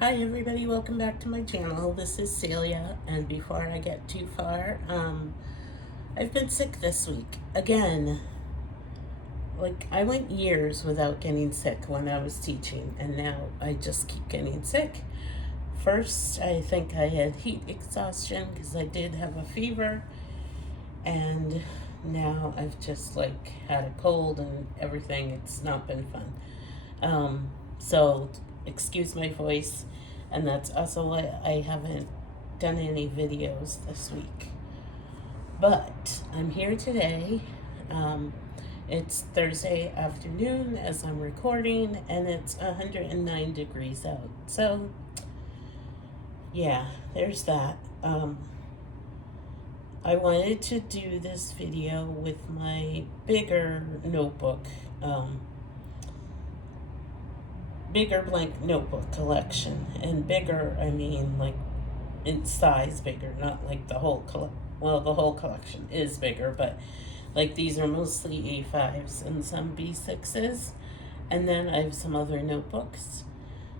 Hi everybody, welcome back to my channel. This is Celia, and before I get too far, I've been sick this week. Again, like I went years without getting sick when I was teaching, and now I just keep getting sick. First, I think I had heat exhaustion because I did have a fever, and now I've just had a cold and everything. It's not been fun. So excuse my voice, and that's also why I haven't done any videos this week. But I'm here today. It's Thursday afternoon as I'm recording, and it's 109 degrees out. So, yeah, there's that. I wanted to do this video with my bigger notebook, bigger blank notebook collection. And bigger, I mean like in size bigger, not like the whole the whole collection is bigger, but like these are mostly A5s and some B6s, and then I have some other notebooks.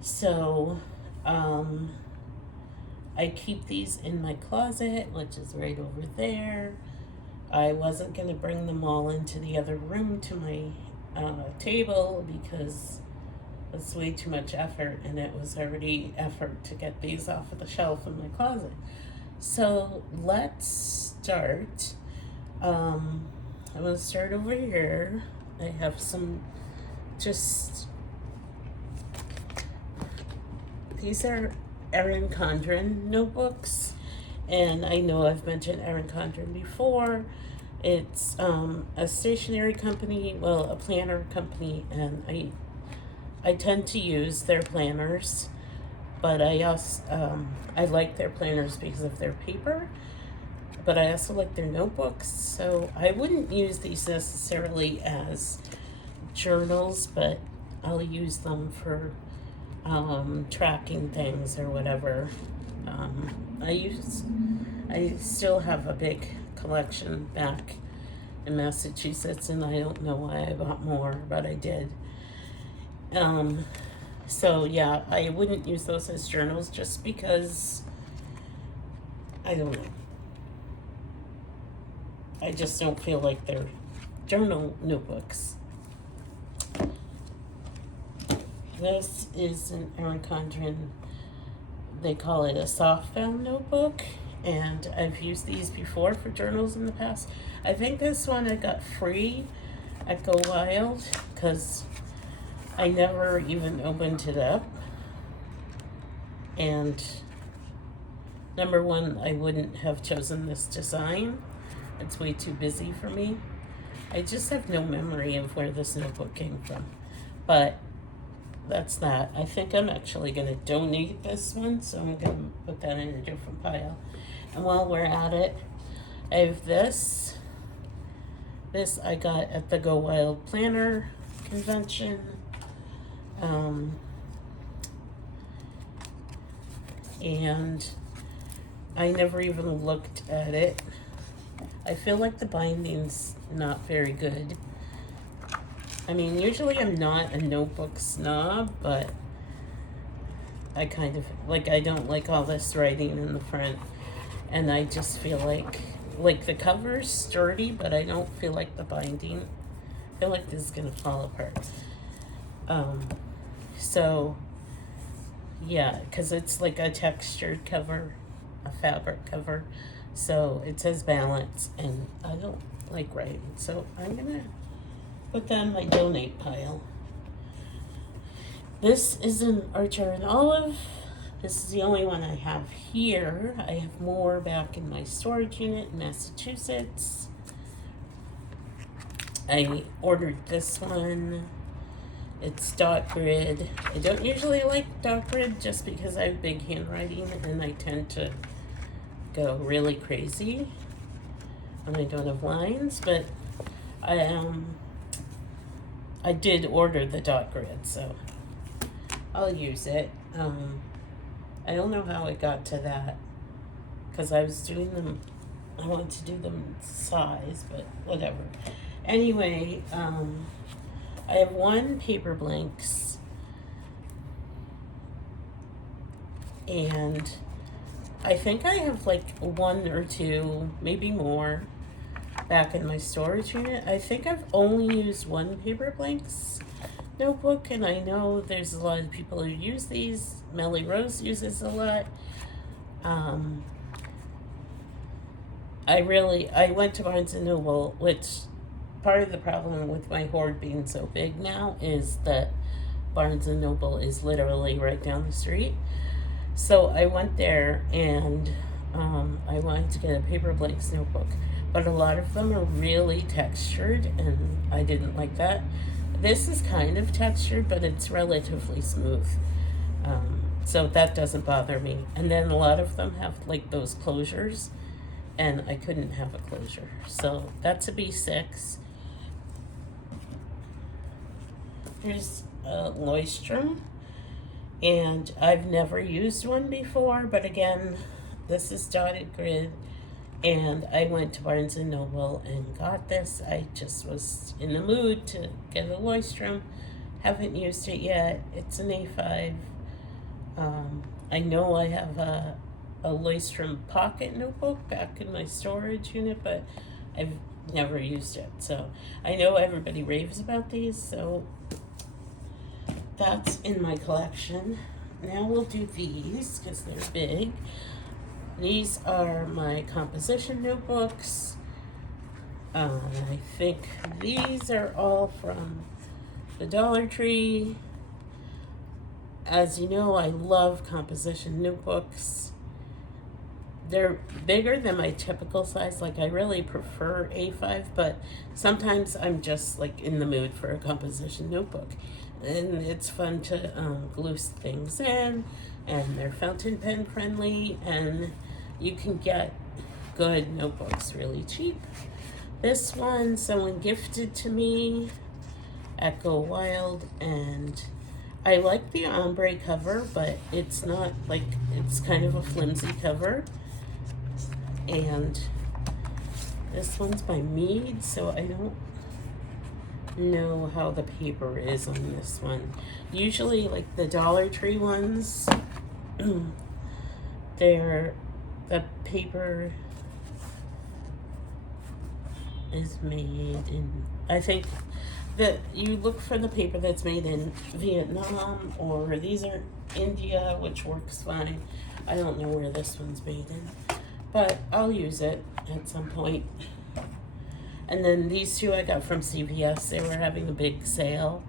So I keep these in my closet, which is right over there. I wasn't going to bring them all into the other room to my table because it's way too much effort, and it was already effort to get these off of the shelf in my closet. So let's start. I'm going to start over here. I have some these are Erin Condren notebooks, and I know I've mentioned Erin Condren before. It's a stationery company, a planner company, and I tend to use their planners, but I also I like their planners because of their paper, but I also like their notebooks. So I wouldn't use these necessarily as journals, but I'll use them for tracking things or whatever. I still have a big collection back in Massachusetts, and I don't know why I bought more, but I did. So yeah, I wouldn't use those as journals just because I don't know. I just don't feel like they're journal notebooks. This is an Erin Condren, they call it a softbound notebook, and I've used these before for journals in the past. I think this one I got free at Go Wild because I never even opened it up. And number one, I wouldn't have chosen this design. It's way too busy for me. I just have no memory of where this notebook came from. But that's that. I think I'm actually going to donate this one, so I'm going to put that in a different pile. And while we're at it, I have this. This I got at the Go Wild Planner Convention. And I never even looked at it. I feel like the binding's not very good. I mean, usually I'm not a notebook snob, but I kind of, I don't like all this writing in the front. And I just feel like the cover's sturdy, but I don't feel like the binding. I feel like this is going to fall apart. So, yeah, because it's like a textured cover, a fabric cover. So it says balance, and I don't like writing. So I'm going to put that in my donate pile. This is an Archer and Olive. This is the only one I have here. I have more back in my storage unit in Massachusetts. I ordered this one. It's dot grid. I don't usually like dot grid just because I have big handwriting and I tend to go really crazy when I don't have lines, but I did order the dot grid, so I'll use it. I don't know how it got to that because I was doing them, I wanted to do them size, but whatever. Anyway, I have one paper blanks and I think I have like one or two, maybe more, back in my storage unit. I think I've only used one Paper Blanks notebook, and I know there's a lot of people who use these. Melly Rose uses a lot. I went to Barnes and Noble, which part of the problem with my hoard being so big now is that Barnes and Noble is literally right down the street. So I went there and I wanted to get a Paper Blanks notebook, but a lot of them are really textured and I didn't like that. This is kind of textured, but it's relatively smooth. So that doesn't bother me. And then a lot of them have like those closures, and I couldn't have a closure. So that's a B6. Here's a Leuchtturm, and I've never used one before, but again, this is dotted grid, and I went to Barnes & Noble and got this. I just was in the mood to get a Leuchtturm. Haven't used it yet. It's an A5. I know I have a Leuchtturm pocket notebook back in my storage unit, but I've never used it. So I know everybody raves about these, so that's in my collection. Now we'll do these because they're big. These are my composition notebooks. I think these are all from the Dollar Tree. As you know, I love composition notebooks. They're bigger than my typical size. Like, I really prefer A5, but sometimes I'm just like in the mood for a composition notebook. And it's fun to glue things in, and they're fountain pen friendly, and you can get good notebooks really cheap. This one someone gifted to me at Go Wild, and I like the ombre cover, but it's not like, it's kind of a flimsy cover. And this one's by Mead, so I don't know how the paper is on this one. Usually, like the Dollar Tree ones, the paper is made in, I think that you look for the paper that's made in Vietnam, or these are India, which works fine. I don't know where this one's made in, but I'll use it at some point. And then these two I got from CVS. They were having a big sale.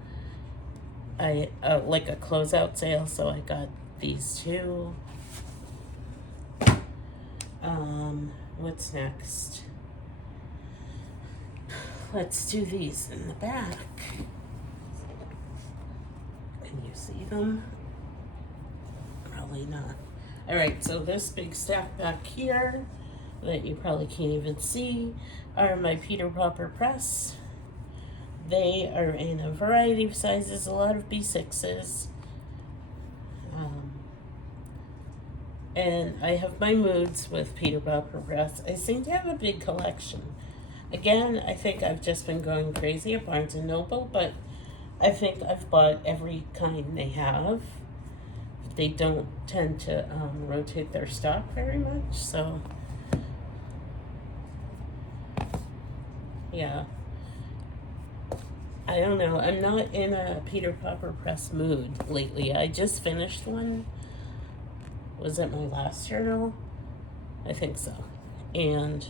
Like a closeout sale, so I got these two. What's next? Let's do these in the back. Can you see them? Probably not. All right, so this big stack back here that you probably can't even see are my Peter Popper Press. They are in a variety of sizes, a lot of B6s. And I have my moods with Peter Popper Press. I seem to have a big collection. Again, I think I've just been going crazy at Barnes & Noble, but I think I've bought every kind they have. They don't tend to rotate their stock very much, so yeah. I don't know. I'm not in a Peter Popper Press mood lately. I just finished one. Was it my last journal? I think so. And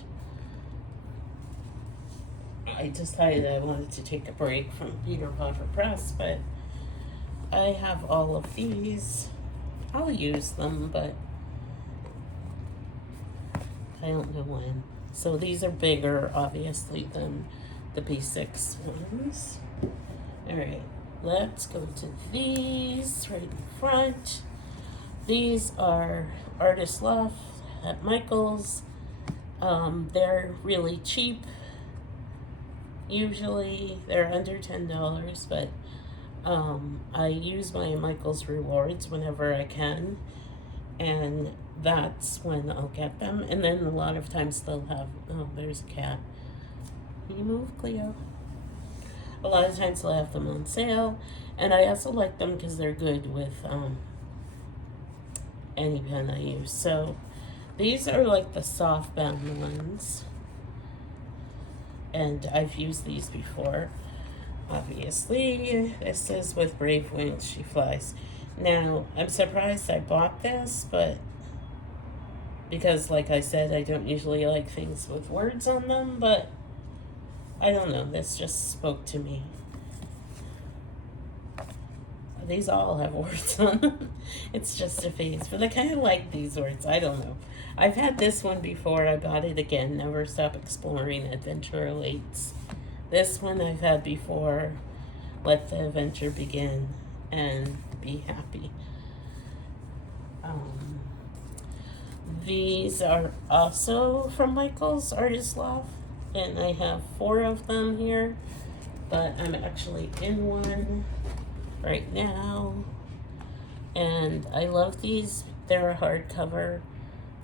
I decided I wanted to take a break from Peter Popper Press, but I have all of these. I'll use them, but I don't know when. So these are bigger, obviously, than the B6 ones. All right, let's go to these right in front. These are Artist Loft at Michael's. They're really cheap. Usually they're under $10, but I use my Michael's rewards whenever I can, and that's when I'll get them. And then a lot of times they'll have, oh, there's a cat. Can you move, Cleo? A lot of times they'll have them on sale, and I also like them because they're good with any pen I use. So these are like the soft bound ones, and I've used these before. Obviously, this is with Brave Wings, She Flies. Now, I'm surprised I bought this, but because, like I said, I don't usually like things with words on them, but I don't know, this just spoke to me. These all have words on them. It's just a face, but I kind of like these words. I don't know. I've had this one before. I bought it again. Never Stop Exploring. Adventure Awaits. This one I've had before. Let the Adventure Begin and Be Happy. These are also from Michaels Artist Love, and I have 4 of them here, but I'm actually in one right now, and I love these. They're a hardcover.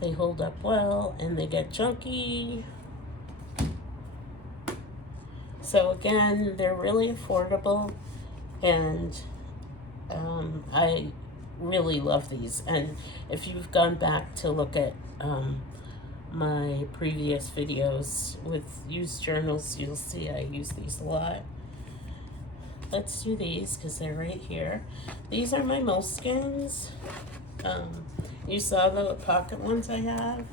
They hold up well, and they get chunky. So again, they're really affordable, and I really love these. And if you've gone back to look at my previous videos with used journals, you'll see I use these a lot. Let's do these because they're right here. These are my Moleskines. You saw the pocket ones I have.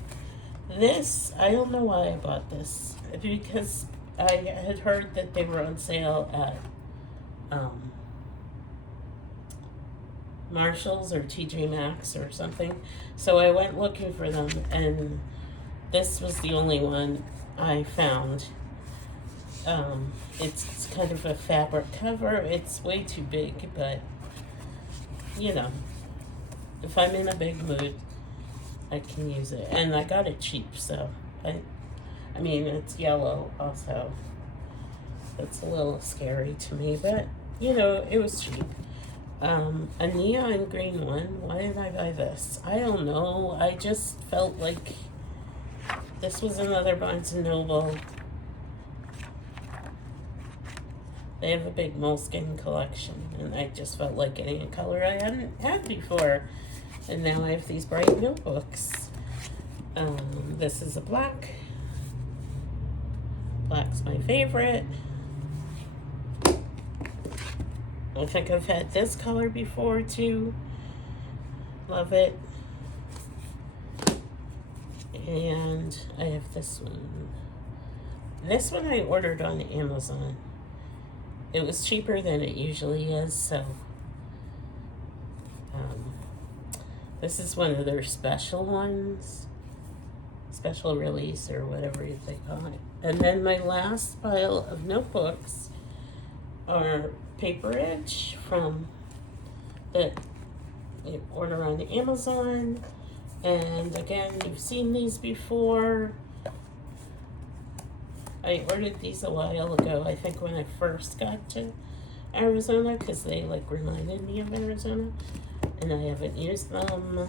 This, I don't know why I bought this. Because I had heard that they were on sale at Marshalls or TJ Maxx or something. So I went looking for them, and this was the only one I found. It's kind of a fabric cover. It's way too big, but you know, if I'm in a big mood, I can use it. And I got it cheap, so I mean, it's yellow also. It's a little scary to me, but you know, it was cheap. A neon green one. Why did I buy this? I don't know. I just felt like this was another Barnes & Noble. They have a big Moleskine collection, and I just felt like getting a color I hadn't had before. And now I have these bright notebooks. This is a black. Black's my favorite. I think I've had this color before too. Love it. And I have this one. This one I ordered on Amazon. It was cheaper than it usually is, so this is one of their special ones. Special release or whatever they call it. And then my last pile of notebooks are Paper Edge from that you order on Amazon. And again, you've seen these before. I ordered these a while ago, I think when I first got to Arizona, because they like reminded me of Arizona, and I haven't used them.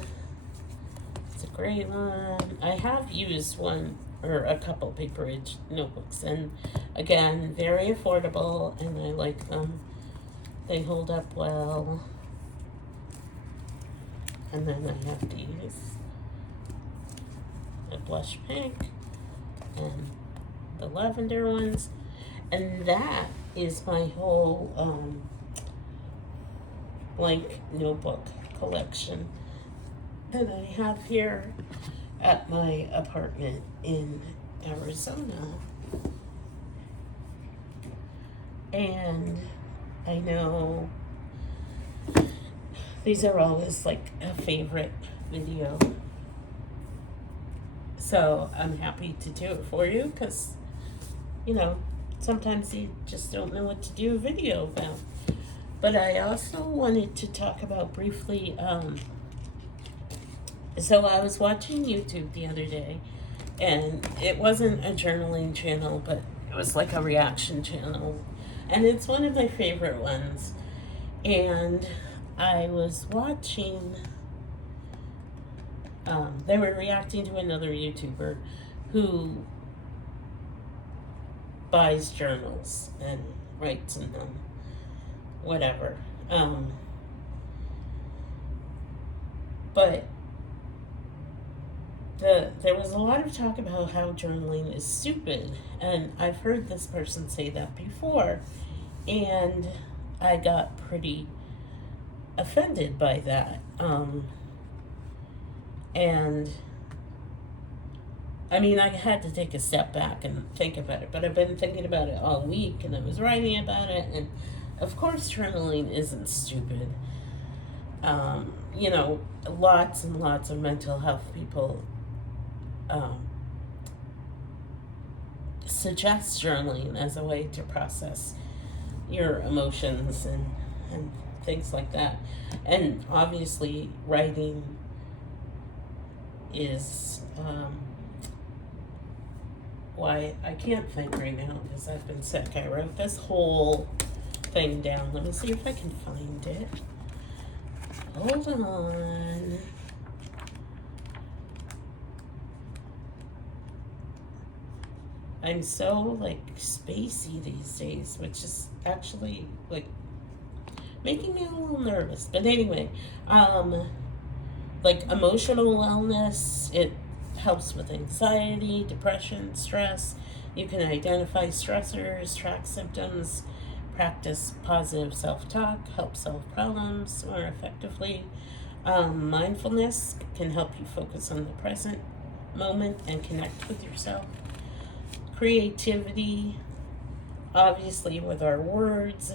It's a great one. I have used one or a couple Paper Edge notebooks, and again, very affordable, and I like them. They hold up well. And then I have these, the blush pink and the lavender ones, and that is my whole blank notebook collection that I have here at my apartment in Arizona. And I know these are always like a favorite video, so I'm happy to do it for you, because you know, sometimes you just don't know what to do a video about. But I also wanted to talk about briefly, so I was watching YouTube the other day, and it wasn't a journaling channel, but it was like a reaction channel, and it's one of my favorite ones. And I was watching, they were reacting to another YouTuber who buys journals and writes in them, whatever. But there was a lot of talk about how journaling is stupid, and I've heard this person say that before, and I got pretty offended by that. And I mean, I had to take a step back and think about it, but I've been thinking about it all week, and I was writing about it, and of course, journaling isn't stupid. Lots and lots of mental health people um, suggest journaling as a way to process your emotions and things like that. And obviously, writing is why I can't think right now because I've been sick. I wrote this whole thing down. Let me see if I can find it. Hold on. I'm so spacey these days, which is actually making me a little nervous. But anyway, emotional wellness, it helps with anxiety, depression, stress. You can identify stressors, track symptoms, practice positive self-talk, help solve problems more effectively. Mindfulness can help you focus on the present moment and connect with yourself. Creativity, obviously with our words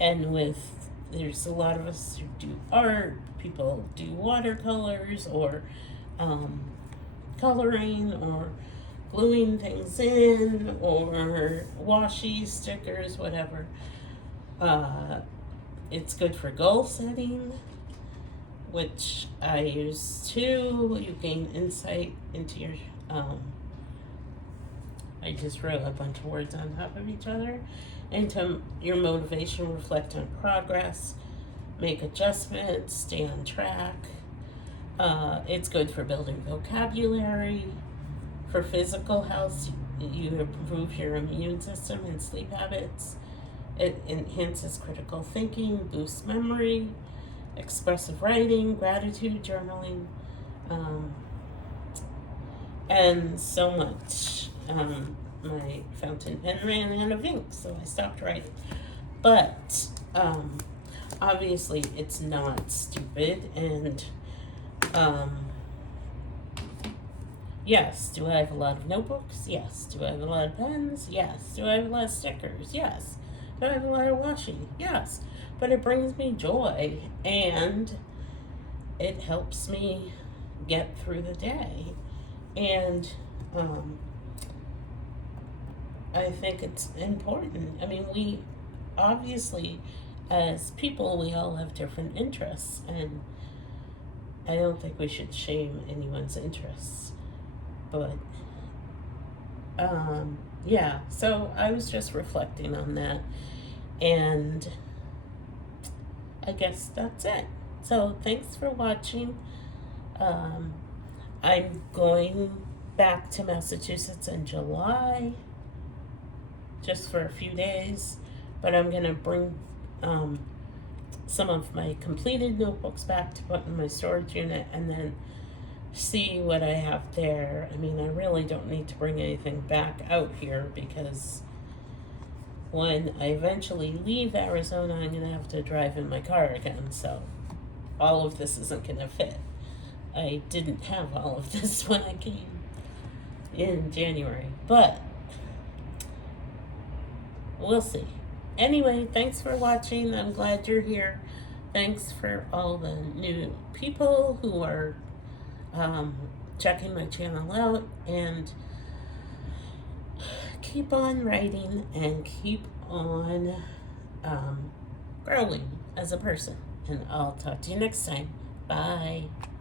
and with there's a lot of us who do art. People do watercolors or coloring or gluing things in or washi stickers, whatever. It's good for goal setting, which I use too. You gain insight into your I just wrote a bunch of words on top of each other. Into your motivation, reflect on progress, make adjustments, stay on track. It's good for building vocabulary. For physical health, you improve your immune system and sleep habits. It enhances critical thinking, boosts memory, expressive writing, gratitude journaling, and so much. My fountain pen ran out of ink, so I stopped writing. But obviously, it's not stupid. And yes, do I have a lot of notebooks? Yes. Do I have a lot of pens? Yes. Do I have a lot of stickers? Yes. Do I have a lot of washi? Yes. But it brings me joy, and it helps me get through the day. And I think it's important. I mean, we obviously, as people, we all have different interests, and I don't think we should shame anyone's interests. But, yeah, so I was just reflecting on that, and I guess that's it. So, thanks for watching. I'm going back to Massachusetts in July, just for a few days, but I'm going to bring some of my completed notebooks back to put in my storage unit and then see what I have there. I mean, I really don't need to bring anything back out here because when I eventually leave Arizona, I'm going to have to drive in my car again, so all of this isn't going to fit. I didn't have all of this when I came in January, but we'll see. Anyway, thanks for watching. I'm glad you're here. Thanks for all the new people who are checking my channel out, and keep on writing and keep on growing as a person. And I'll talk to you next time. Bye.